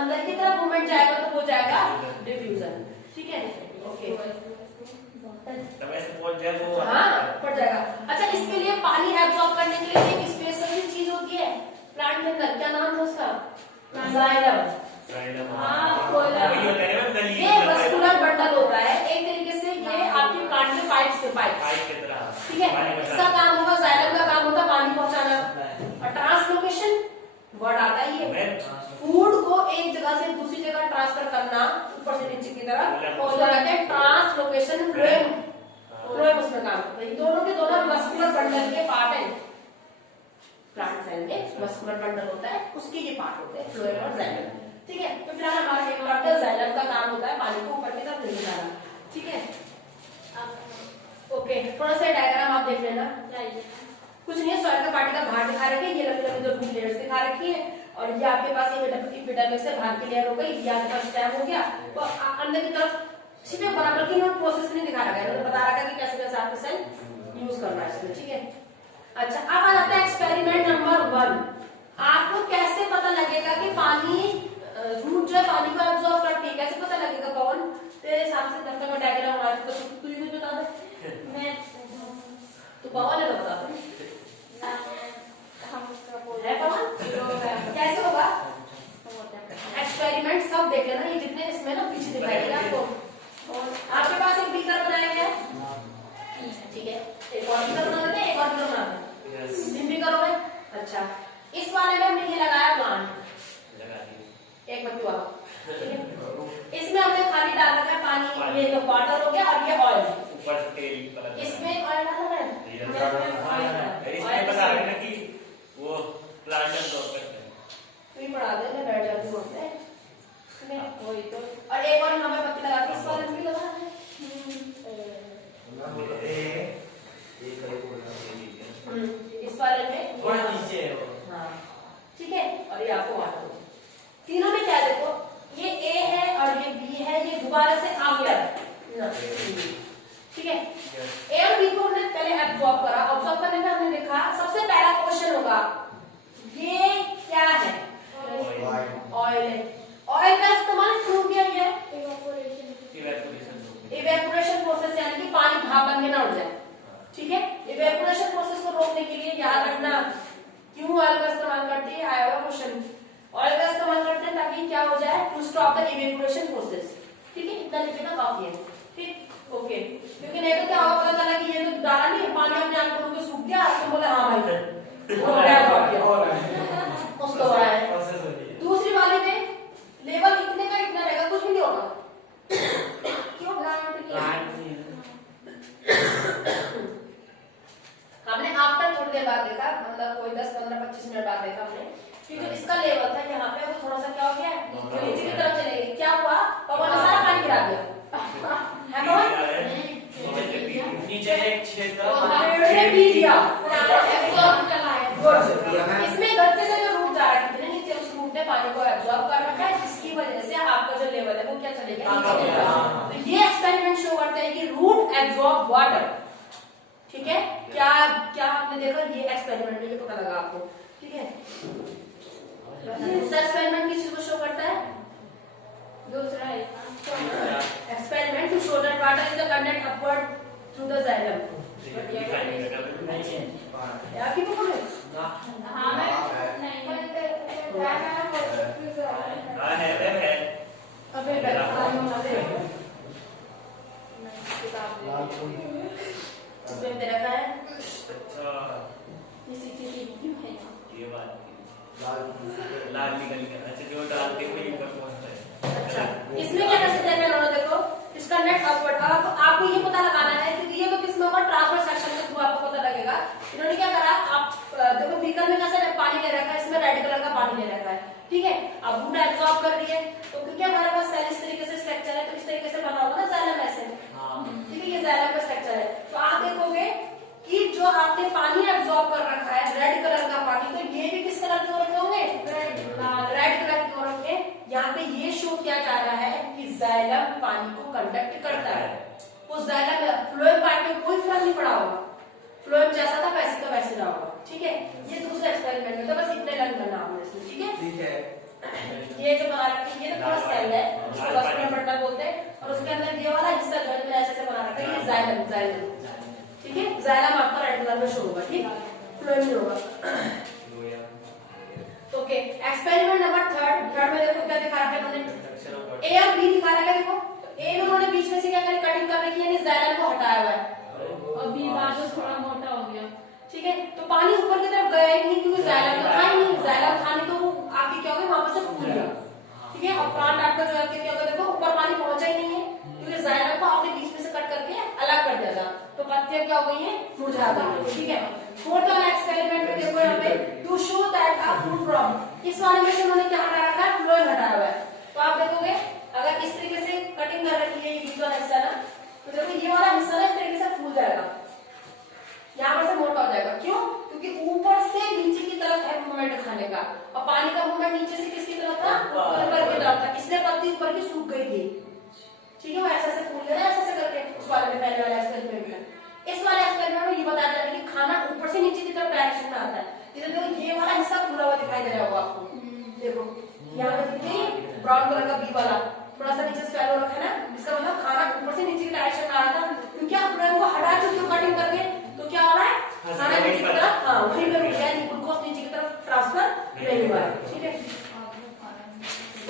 अंदर की तरफ मूवमेंट जाएगा तो वो जाएगा डिफ्यूजन। ठीक है, ओके, हाँ पड़ जाएगा। अच्छा, इसके लिए पानी एब्जॉर्ब करने के लिए एक स्पेशल चीज होती है प्लांट के अंदर, क्या नाम है उसका? जाइलम। ये मस्कुलर बंडल होता है एक तरीके से, ये आपके प्लांट में पाइप से ठीक है, इसका काम होगा, जाइलम का काम होता है पानी पहुंचाना। और ट्रांसलोकेशन वर्ड आता है ये, फूड को एक जगह से दूसरी जगह ट्रांसफर करना ऊपर से नीचे की तरफ, और कहते हैं ट्रांसलोकेशन। फ्लोएम उसमें काम करता है। दोनों के दोनों मस्कुलर बंडल के पार्ट है। प्लांट सेल में मस्कुलर बंडल होता है, उसके ये पार्ट होते हैं फ्लोएम और जाइलम। ठीक है, तो फिलहाल हमारा एक पार्ट जाइलम का काम होता है पानी को ऊपर की तरफ ले जाना। ठीक है, ओके, थोड़ा सा डायग्राम आप देख लेना। कुछ नहीं है, सॉइल का पार्टिकल बाहर दिखा रखे, ये लंबी लंबी दो लेयर्स दिखा रखी है, और ये आपके पास एपिडर्मिस से बाहर की लेयर हो गई, ये आपके पास स्टेम हो गया, तो अंदर की तरफ ठीक है बराबर की नोट प्रोसेस नहीं दिखा रखा है, उन्होंने बता रखा है कि कैसे कैसे आपको सेल यूज करना है इसमें। ठीक है, अच्छा अब आ जाता है एक्सपेरिमेंट नंबर 1। आपको कैसे पता लगेगा कि पानी रूट जो है पानी को एब्जॉर्ब करती है, कैसे पता लगेगा पवन? तेरे हिसाब से जब तक मैं डायग्राम बना तो तू ही मुझे बता दे। मैं तो पवन है तो बता दे कैसे होगा एक्सपेरिमेंट, सब देख लेना, ये जितने इसमें ना पीछे दिखाएगा आपको। आपके पास एक बीकर बनाया गया है, ठीक है, एक और बीकर बना देते हैं, एक और बीकर बना देते हैं, तीन बीकर हो गए। अच्छा, इस वाले में हमने ये लगाया प्लांट, एक बत्ती वाला, ठीक है, इसमें हमने खाली डाल रखा है पानी, ये तो वाटर हो गया, और ये ऑयल, ऊपर से तेल, इसमें ऑयल डाला है, इसमें बता रहे ना कि वो प्लांट एब्जॉर्ब करते हैं, तो ये पढ़ा दे, मैं बैठ जाती हूँ अपने वही तो। और एक और हमें पत्ती लगा के इस वाले में भी लगा है, इस वाले में थोड़ा नीचे है, हाँ ठीक है, और ये आपको वाटर, तीनों में क्या देखो, ये ए है और ये बी है, ये दोबारा से आ गया, ठीक है। ए और बी को हमने पहले एब्जॉर्ब करा, ऑब्जॉर्ब करने में हमने देखा सबसे पहला क्वेश्चन होगा ये क्या है, ऑयल है, ऑयल का इस्तेमाल क्यों किया गया? इवेपोरेशन प्रोसेस, यानी कि पानी भाप बन के ना उड़ जाए, ठीक है। इवेपोरेशन प्रोसेस को रोकने के लिए याद रखना क्यों ऑयल का इस्तेमाल करते हैं, आया हुआ क्वेश्चन। ऑयल का इस्तेमाल करते हैं ताकि क्या हो जाए, to stop the evaporation process, ठीक है, इतना लिखना काफी है, ठीक, ओके। क्योंकि नहीं तो क्या होगा, पता चला कि ये तो डाला नहीं, पानी अपने आप को सूख गया, तो बोले हाँ भाई उसको हो रहा है। दूसरी वाले में लेवल इतने का इतना रहेगा, कुछ भी नहीं होगा, क्यों? हमने आफ्टर थोड़ी देर बाद देखा, मतलब कोई 10-15-25 मिनट बाद देखा हमने, क्योंकि इसका लेवल था यहाँ पे, वो थोड़ा सा क्या हो गया, नीचे की तरफ चले गए, क्या हुआ, पवन ने सारा पानी गिरा दिया, है पवन, नीचे एक छेद पी दिया, इसमें गलती से जो रूट जा रहा है कितने नीचे, उस रूट ने पानी को एब्जॉर्ब कर रखा है, जिसकी वजह से आपका जो लेवल है वो क्या चलेगा, नीचे चलेगा। तो ये एक्सपेरिमेंट शो करता है कि रूट एब्जॉर्ब वाटर, ठीक है। क्या क्या आपने देखा ये एक्सपेरिमेंट में, ये पता लगा आपको, ठीक है। दूसरा एक्सपेरिमेंट किस चीज को शो करता है, दूसरा experiment to show that water is the conduct upward through the xylem. यार की पकड़ हां मैं नहीं है अबे इसमें दे रखा है, अच्छा ये सीटी क्यों है, ये बात लाल निकल गया, अच्छा जो डाल के कोई ऊपर पहुंचता है। अच्छा इसमें क्या कर सकते हैं इन्होंने, देखो इसका नेट अपवर्ड, आपको ये पता लगाना है क्योंकि ये तो किसमें होगा, ट्रांसफर सेक्शन के थ्रू आपको पता लगेगा। इन्होंने क्या करा, आप देखो बीकर में कैसे पानी ले रखा है, इसमें रेड कलर का पानी ले रखा है, ठीक है। अब रूट एब्जॉर्ब कर रही है, तो क्योंकि हमारे पास सेल इस तरीके से स्ट्रक्चर है, तो इस तरीके से बना होगा ना जाइलम, ऐसे, ठीक है, ये जाइलम का स्ट्रक्चर है। तो आप देखोगे कि जो आपने पानी एब्जॉर्ब कर रखा है रेड कलर का पानी, तो ये भी किस कलर के हो रखे होंगे, रेड कलर के हो रखे। यहाँ पे ये शो किया जा रहा है कि जाइलम पानी को कंडक्ट करता है, उस जाइलम फ्लोएम पार्ट में कोई फर्क नहीं पड़ा होगा, फ्लोएम जैसा था वैसे का वैसे रहा होगा, ठीक है। ये दूसरा एक्सपेरिमेंट में, तो बस इतने लर्न करना आपने इसमें, ठीक है। ये जो बना रखी है ये तो फर्स्ट सेल है, उसको वास्कुलर बंडल बोलते हैं, और उसके अंदर ये वाला हिस्सा जो है ऐसे बना रखा है, ये जाइलम, जाइलम, ठीक है। जाइलम आपका रेड कलर में शो होगा, ठीक, फ्लोएम होगा। ओके, एक्सपेरिमेंट नंबर थर्ड में देखो क्या दिखा रखा है इन्होंने, ए और बी दिखा रखा है। देखो ए में उन्होंने बीच में से क्या करी, कटिंग कर रखी है, यानी जाइलम को हटाया हुआ है, और बी बाद में थोड़ा मोटा हो गया, ठीक है। तो पानी ऊपर की तरफ गया ही नहीं, क्योंकि जाइलम तो था ही नहीं, जाइलम था नहीं तो आपके क्या हो गया, वापस से फूल गया, ठीक है। और प्लांट आपका जो है क्या होगा, देखो ऊपर पानी पहुंचा ही नहीं है, क्योंकि जाइलम को आपने बीच में से कट करके अलग कर दिया था, तो पत्तियां क्या हो गई है, मुरझा गई, ठीक है। फोर्थ वाला एक्सपेरिमेंट में देखो यहाँ पे, to show that a fruit from, इस वाले में से उन्होंने क्या हटा रखा है, फ्लोएम हटाया हुआ है। तो आप देखोगे अगर इस तरीके से कटिंग कर रखी है ये बीच वाला हिस्सा ना, तो देखो ये वाला हिस्सा ना इस तरीके से फूल जाएगा, यहाँ पर से मोटा हो जाएगा, क्यों, क्योंकि ऊपर से नीचे की तरफ है मूवमेंट खाने का, और पानी का मूवमेंट नीचे से किसकी तरफ था, ऊपर की तरफ था, इसलिए पत्ती ऊपर की सूख गई थी, ठीक है। वो ऐसे ऐसे फूल गया ऐसे ऐसे करके, उस वाले में, पहले वाले एक्सपेरिमेंट में। इस वाले एक्सपेरिमेंट में ये बताया जा रहा है कि खाना ऊपर से नीचे की तरफ डायरेक्शन में आता है, इधर देखो ये वाला हिस्सा खुला हुआ दिखाई दे रहा होगा आपको, देखो यहाँ पे देखिए ब्राउन कलर का बी वाला थोड़ा सा नीचे स्वेलो रखा है ना, इसका मतलब खाना ऊपर से नीचे की डायरेक्शन में आ रहा था, क्योंकि आप फ्लोएम को हटा चुके हो कटिंग करके, तो क्या हो रहा है, खाना नीचे की तरफ, हाँ वहीं पे रुक गया, ग्लूकोज नीचे की तरफ ट्रांसफर नहीं हुआ है, ठीक है।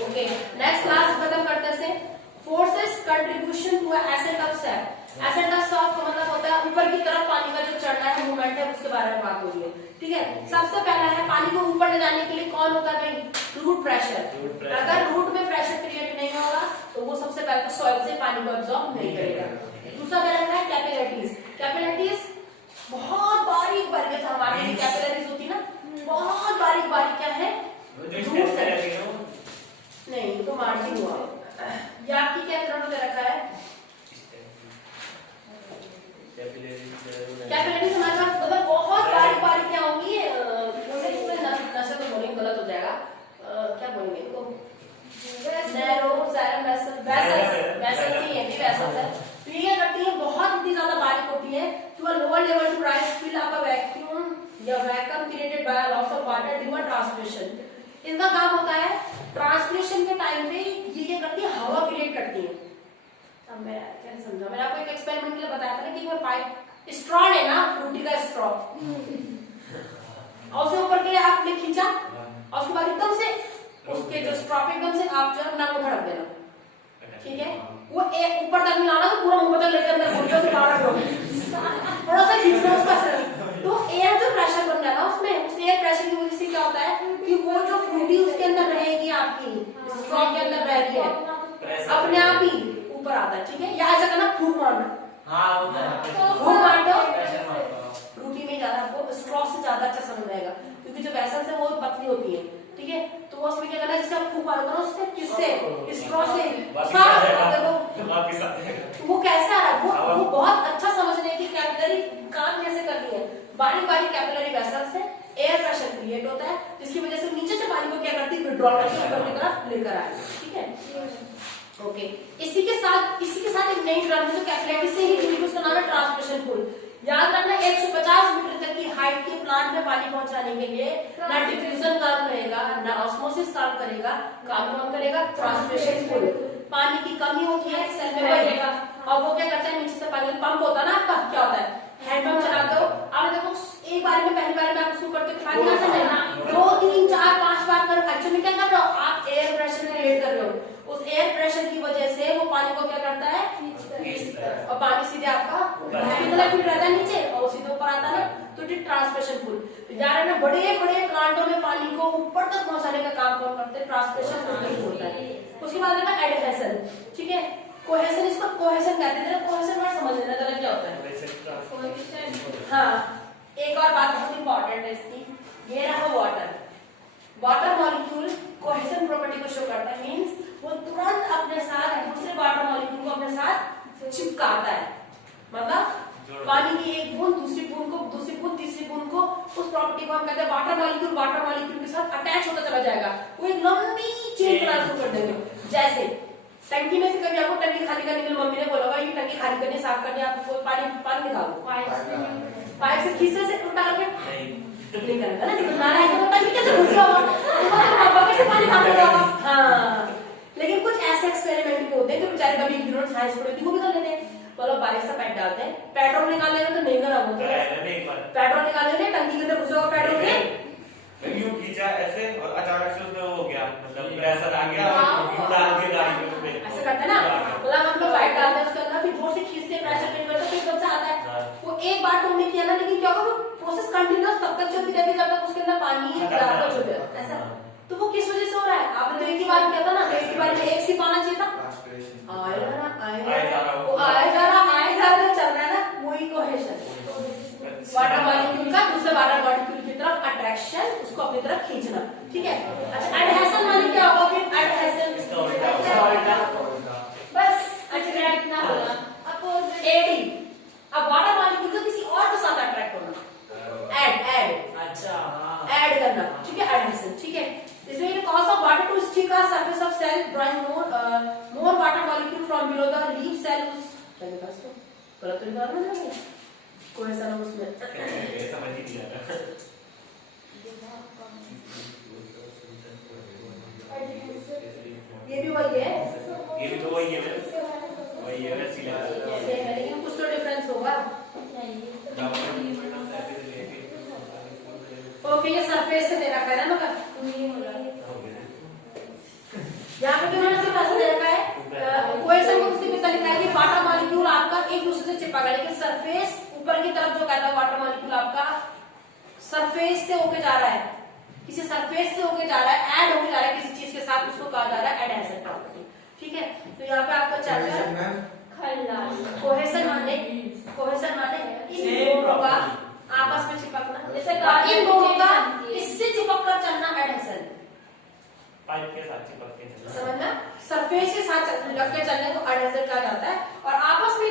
ओके, नेक्स्ट क्लास खत्म करते हैं, forces contribution to ascent of sap. Ascent of sap का मतलब होता है ऊपर की तरफ पानी का जो चढ़ना है, मूवमेंट है, उसके बारे में बात हो रही है, ठीक है। सबसे पहला है पानी को ऊपर ले जाने के लिए कौन होता है भाई, रूट प्रेशर। अगर रूट में प्रेशर क्रिएट नहीं होगा तो वो सबसे पहले तो सॉइल से पानी को एब्जॉर्ब नहीं करेगा। दूसरा कहता है कैपिलरीज। कैपिलरीज बहुत बारीक बारीक, हमारी कैपिलरीज होती है ना, बहुत बारीक बारीक क्या है, नहीं तो मार्जिन हुआ, ये आपकी क्या तरह दे रखा है, कैपिलरीज हमारे पास मतलब बहुत बारीक बारीक क्या होंगी, नशा तो बोलेंगे गलत हो जाएगा, क्या बोलेंगे इनको, नैरो जाइलम वेसल्स ही है, वेसल्स है। तो ये करती है बहुत इतनी ज्यादा बारीक होती है, to a lower level to rise fill up a vacuum या vacuum created by loss of water due transmission. इनका काम होता है ट्रांसमिशन के टाइम पे ये करती है, हवा क्रिएट करती है। अब मैं क्या समझा, मैंने आपको एक एक्सपेरिमेंट के लिए बताया था ना कि मैं पाइप स्ट्रॉ है ना, फ्रूटी का स्ट्रॉ, और उसके ऊपर के आपने खींचा और उसके बाद एकदम से उसके जो स्ट्रॉ पे एकदम से आप जो अपना मुंह रख देना, ठीक है। वो एक ऊपर तक नहीं आना, तो पूरा मुंह तक लेकर अंदर घुटनों से बाहर रखो, थोड़ा सा खींचना उसका सर। तो एयर जो प्रेशर बन रहा है ना उसमें, उस एयर प्रेशर की वजह से क्या होता है कि वो जो फ्रूटी उसके अंदर रहेगी, आपकी स्ट्रॉ के अंदर रह रही है, अपने आप ही ऊपर आता है, ठीक है। या ऐसा करना, फूंक मारना, फूंक मार दो, फ्रूटी में ज्यादा आपको स्ट्रॉ से ज्यादा अच्छा समझ आएगा, क्योंकि जो वेसल्स है वो पतली होती है, ठीक है। तो वो उसमें क्या करना है, जिससे आप फूंक मारोगे ना उससे, किससे, स्ट्रॉ से, वो कैसे आ रहा है, वो बहुत अच्छा समझने की कैपिलरी काम कैसे करनी है। बारीक बारीक कैपिलरी वेसल्स से एयर प्रेशर क्रिएट होता है, जिसकी वजह से नीचे से पानी को क्या करती है, विड्रॉ करके ऊपर की तरफ लेकर आए, ठीक है। ओके, इसी के साथ एक नई टर्म है जो कैपिलरी से ही जुड़ी, उसका नाम है ट्रांसमिशन पुल। याद रखना 150 मीटर तक की हाइट के प्लांट में पानी पहुंचाने के लिए ना डिफ्यूजन काम करेगा, ना ऑस्मोसिस काम करेगा, काम कौन करेगा, ट्रांसमिशन पुल। पानी की कमी होती है सेल में बढ़ेगा, और वो क्या करता है, नीचे से पानी पंप होता है ना आपका, क्या होता है, हैंड पंप चलाते हो आप, देखो एक बार में पहली बार में आप शुरू करते हो पानी आता है, 2 3 4 5 बार कर, एक्चुअली क्या कर रहे हो आप, एयर प्रेशर क्रिएट कर रहे हो, उस एयर प्रेशर की वजह से वो पानी को क्या करता है, और पानी सीधे आपका फिट रहता है नीचे और सीधे ऊपर आता है, तो ट्रांसमिशन पुल। यार में बड़े बड़े प्लांटों में पानी को ऊपर तक पहुंचाने का काम कौन करते हैं, ट्रांसमिशन पुल होता है। उसके बाद है एडहेशन, ठीक है, कोहेशन, इसको कोहेशन कहते हैं, कोहेशन वर्ड समझ लेना जरा क्या होता है। हाँ, एक और बात बहुत इंपॉर्टेंट है इसकी, ये रहा वाटर मॉलिक्यूल कोहेशन प्रॉपर्टी को शो करता है, मींस वो तुरंत अपने साथ दूसरे वाटर मॉलिक्यूल को अपने साथ चिपकाता है, मतलब पानी की एक बूंद दूसरी बूंद को, दूसरी बूंद तीसरी बूंद को, उस प्रॉपर्टी को हम कहते हैं वाटर मॉलिक्यूल के साथ अटैच होता चला जाएगा, वो एक लंबी चेन ट्रांसफर कर देंगे। जैसे टंकी में से कभी आपको टंकी खाली करने के लिए मम्मी ने बोला होगा ये टंकी खाली करनी, साफ करनी, आपको पानी निकालो, पाइप से खींचने से उल्टा करके नहीं करेगा ना, निकलना है तो टंकी कैसे घुस गया होगा, बकेट से पानी खाते होगा। हाँ, लेकिन कुछ ऐसे एक्सपेरिमेंट भी होते हैं जो बेचारे कभी इग्नोरेंट साइंस पढ़े वो भी कर लेते हैं। बोलो बारिश से पाइप डालते हैं, पेट्रोल निकालने में तो नहीं करा वो तो पेट्रोल निकालने में टंकी के अंदर घुसा हुआ पेट्रोल में यूं खींचा ऐसे और अचानक से उसमें वो हो गया, मतलब प्रेशर आ गया और डाल के गाड़ी में उसमें ऐसे करते हैं ना, मतलब हम लोग पाइप डालते हैं उसके अंदर, फिर जोर से खींचते हैं, प्रेशर क्रिएट करते हैं, फिर एकदम से आता है। वो एक बार तुमने किया ना, लेकिन क्या होगा वो प्रोसेस कंटिन्यूअस तब तक चलती रहती है जब तक उसके अंदर पानी बराबर हो जाए ऐसा। तो वो किस वजह से हो रहा है? आपने तो एक ही बार किया था ना, एक ही बार में एक सिर्फ आना चाहिए था, आए जा रहा चल रहा है ना, वही कोहेशन। वाटर मॉलिक्यूल का दूसरे वाटर मॉलिक्यूल की तरफ अट्रैक्शन, उसको अपनी तरफ खींचना, ठीक है। अच्छा एडहेशन माने क्या होगा फिर? एडहेशन बस अट्रैक्ट ना होना, अपोजिट एडी। अब वाटर मॉलिक्यूल को किसी और के साथ अट्रैक्ट होना, ऐड अच्छा ऐड करना, ठीक है, एडहेशन, ठीक है। इसमें ये cause of water to stick a surface of cell drawing more water molecule from below the leaf cell. गलत तो निकालना है कोई सा नाम उसमें समझ ही नहीं आ रहा। ये भी वही है, ये भी तो वही है, वही है वैसी लेकिन कुछ तो डिफरेंस होगा। ओके, ये सरफेस से दे रखा है ना, मगर यहाँ पे जो मैंने सिर्फ ऐसे दे रखा है, कोई सा मुझसे पता लिखा है कि वाटर मॉलिक्यूल आपका एक दूसरे से चिपका है, लेकिन सरफेस ऊपर की तरफ जो कहता है वाटर मॉलिक्यूल आपका सरफेस से होके जा रहा है, किसी सरफेस से होके जा रहा है, ऐड होके जा रहा है किसी चीज के साथ, उसको कहा जा रहा है एडहेशन प्रॉपर्टी, ठीक है। तो यहाँ पे आपका चैप्टर कोहेशन माने इन दोनों का आपस में चिपकना, जैसे इन दोनों का इससे चिपक कर चलना एडहेशन, पाइप के साथ चिपक के चलना, समझना, सरफेस के साथ लग के चलने को एडहेशन कहा जाता है। और आपस में